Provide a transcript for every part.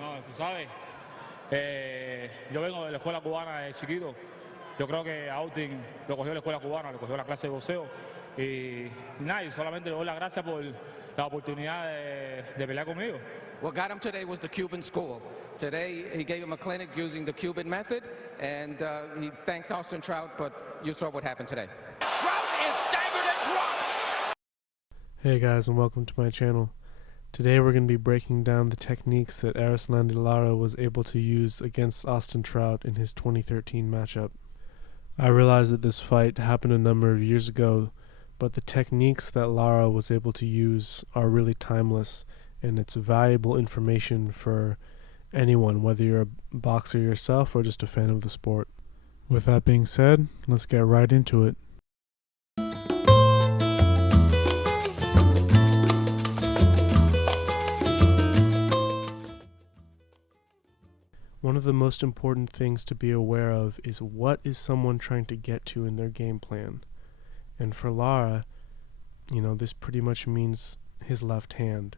No, tú sabes, yo vengo de la escuela cubana de chiquito. Yo creo que a Austin lo cogió la escuela cubana, le cogió la clase de boxeo. Y nada, y solamente le doy las gracias por la oportunidad de pelear conmigo. What got him today was the Cuban school. Today, he gave him a clinic using the Cuban method, and he thanks Austin Trout, but you saw what happened today. Trout is staggered and dropped! Hey guys, and welcome to my channel. Today we're going to be breaking down the techniques that Erislandy Lara was able to use against Austin Trout in his 2013 matchup. I realize that this fight happened a number of years ago, but the techniques that Lara was able to use are really timeless, and it's valuable information for anyone, whether you're a boxer yourself or just a fan of the sport. With that being said, let's get right into it. One of the most important things to be aware of is what is someone trying to get to in their game plan. And for Lara, this pretty much means his left hand.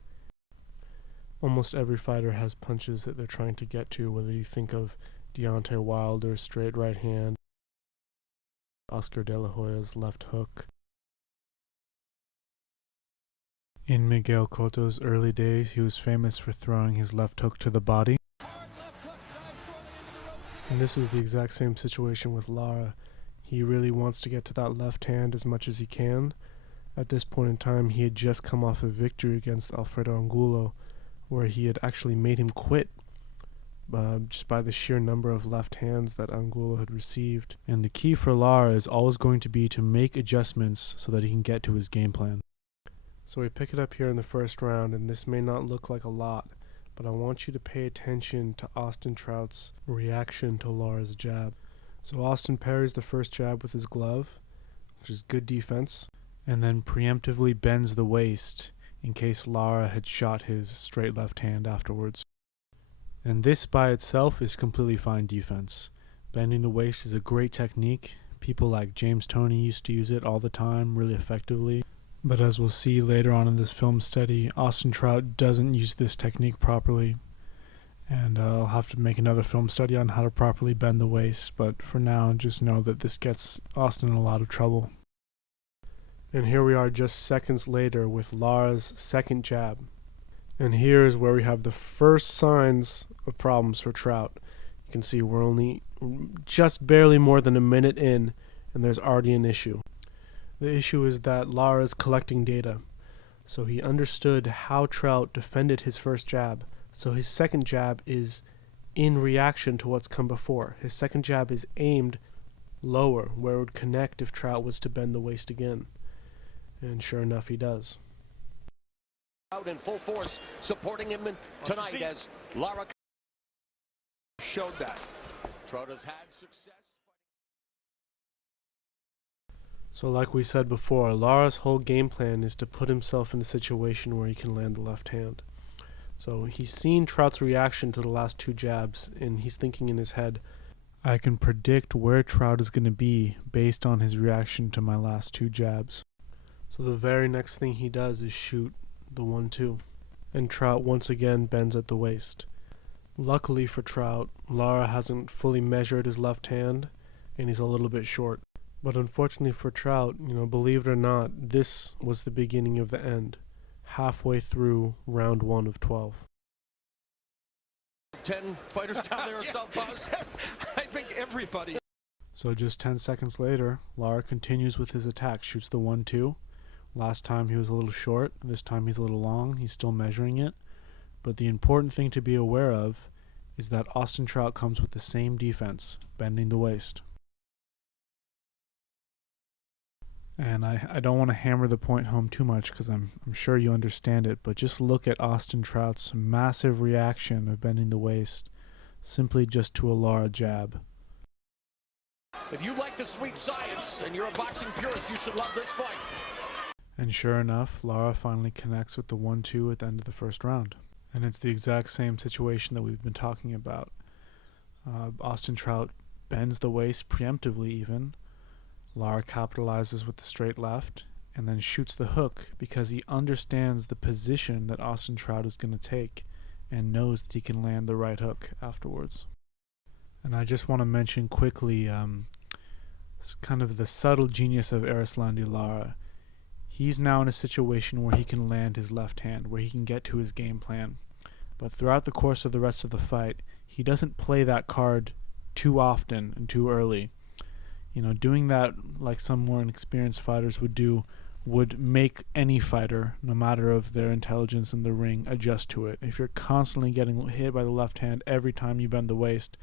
Almost every fighter has punches that they're trying to get to, whether you think of Deontay Wilder's straight right hand, Oscar De La Hoya's left hook. In Miguel Cotto's early days, he was famous for throwing his left hook to the body. And this is the exact same situation with Lara. He really wants to get to that left hand as much as he can. At this point in time, he had just come off a victory against Alfredo Angulo, where he had actually made him quit just by the sheer number of left hands that Angulo had received. And the key for Lara is always going to be to make adjustments so that he can get to his game plan. So we pick it up here in the first round, and this may not look like a lot, but I want you to pay attention to Austin Trout's reaction to Lara's jab. So Austin parries the first jab with his glove, which is good defense, and then preemptively bends the waist in case Lara had shot his straight left hand afterwards. And this by itself is completely fine defense. Bending the waist is a great technique. People like James Toney used to use it all the time, really effectively. But as we'll see later on in this film study, Austin Trout doesn't use this technique properly. And I'll have to make another film study on how to properly bend the waist, but for now, just know that this gets Austin in a lot of trouble. And here we are just seconds later with Lara's second jab. And here is where we have the first signs of problems for Trout. You can see we're only just barely more than a minute in, and there's already an issue. The issue is that Lara is collecting data. So he understood how Trout defended his first jab. So his second jab is in reaction to what's come before. His second jab is aimed lower, where it would connect if Trout was to bend the waist again. And sure enough, he does. Out in full force, supporting him tonight as Lara showed that. Trout has had success. So like we said before, Lara's whole game plan is to put himself in the situation where he can land the left hand. So he's seen Trout's reaction to the last two jabs, and he's thinking in his head, I can predict where Trout is going to be based on his reaction to my last two jabs. So the very next thing he does is shoot the 1-2, and Trout once again bends at the waist. Luckily for Trout, Lara hasn't fully measured his left hand, and he's a little bit short. But unfortunately for Trout, believe it or not, this was the beginning of the end, halfway through round 1 of 12. 10 fighters down there are southpaws. I think everybody. So just 10 seconds later, Lara continues with his attack, shoots the 1-2. Last time he was a little short, this time he's a little long, he's still measuring it. But the important thing to be aware of is that Austin Trout comes with the same defense, bending the waist. And I don't want to hammer the point home too much because I'm sure you understand it, but just look at Austin Trout's massive reaction of bending the waist simply just to a Lara jab. If you like the sweet science and you're a boxing purist, you should love this fight. And sure enough, Lara finally connects with the 1-2 at the end of the first round. And it's the exact same situation that we've been talking about. Austin Trout bends the waist preemptively even. Lara capitalizes with the straight left and then shoots the hook because he understands the position that Austin Trout is going to take and knows that he can land the right hook afterwards. And I just want to mention quickly kind of the subtle genius of Erislandy Lara. He's now in a situation where he can land his left hand, where he can get to his game plan. But throughout the course of the rest of the fight, he doesn't play that card too often and too early. Doing that like some more inexperienced fighters would do would make any fighter, no matter of their intelligence in the ring, adjust to it. If you're constantly getting hit by the left hand every time you bend the waist,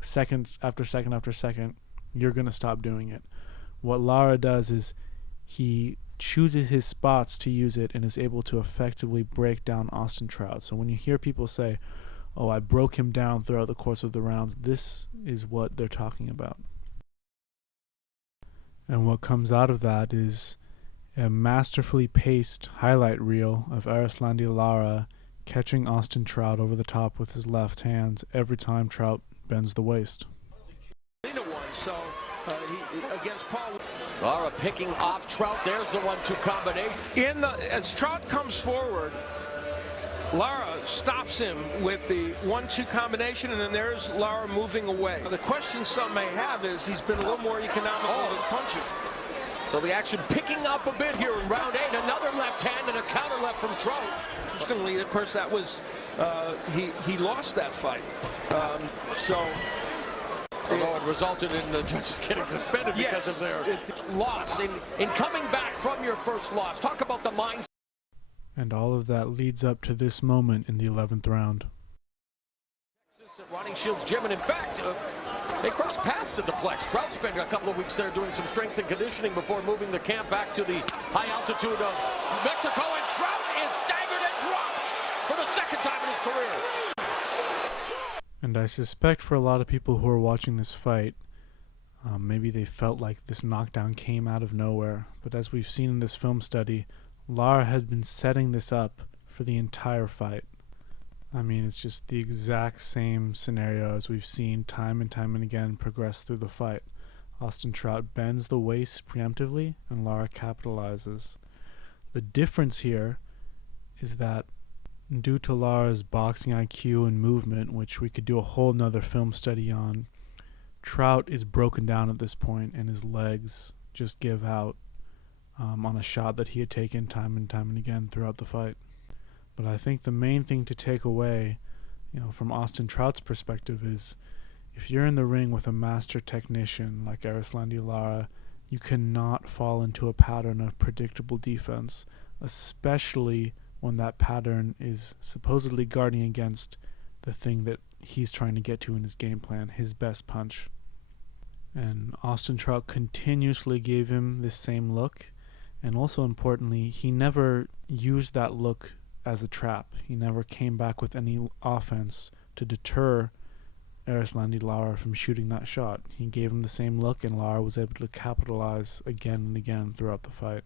second after second after second, you're going to stop doing it. What Lara does is he chooses his spots to use it and is able to effectively break down Austin Trout. So when you hear people say, "Oh, I broke him down throughout the course of the rounds," this is what they're talking about. And what comes out of that is a masterfully paced highlight reel of Erislandy Lara catching Austin Trout over the top with his left hand every time Trout bends the waist. Against Paul. Lara picking off Trout. There's the 1-2 combination. As Trout comes forward, Lara stops him with the 1-2 combination, and then there's Lara moving away. The question some may have is he's been a little more economical with his punches. So the action picking up a bit here in round 8. Another left hand and a counter left from Trout. Interestingly, of course, that was he lost that fight. Although it resulted in the judges getting suspended because of their loss. In coming back from your first loss, talk about the mindset. And all of that leads up to this moment in the 11th round. At Ronnie Shields' gym, and in fact, they crossed paths at the Plex. Trout spent a couple of weeks there doing some strength and conditioning before moving the camp back to the high altitude of Mexico, and Trout is staggered and dropped for the second time in his career. And I suspect for a lot of people who are watching this fight, maybe they felt like this knockdown came out of nowhere. But as we've seen in this film study, Lara had been setting this up for the entire fight. I mean, it's just the exact same scenario as we've seen time and again progress through the fight. Austin Trout bends the waist preemptively, and Lara capitalizes. The difference here is that due to Lara's boxing IQ and movement, which we could do a whole nother film study on, Trout is broken down at this point, and his legs just give out on a shot that he had taken time and again throughout the fight. But I think the main thing to take away, from Austin Trout's perspective is, if you're in the ring with a master technician like Erislandy Lara, you cannot fall into a pattern of predictable defense, especially when that pattern is supposedly guarding against the thing that he's trying to get to in his game plan, his best punch. And Austin Trout continuously gave him this same look, and also importantly, he never used that look as a trap. He never came back with any offense to deter Erislandy Lara from shooting that shot. He gave him the same look, and Lara was able to capitalize again and again throughout the fight.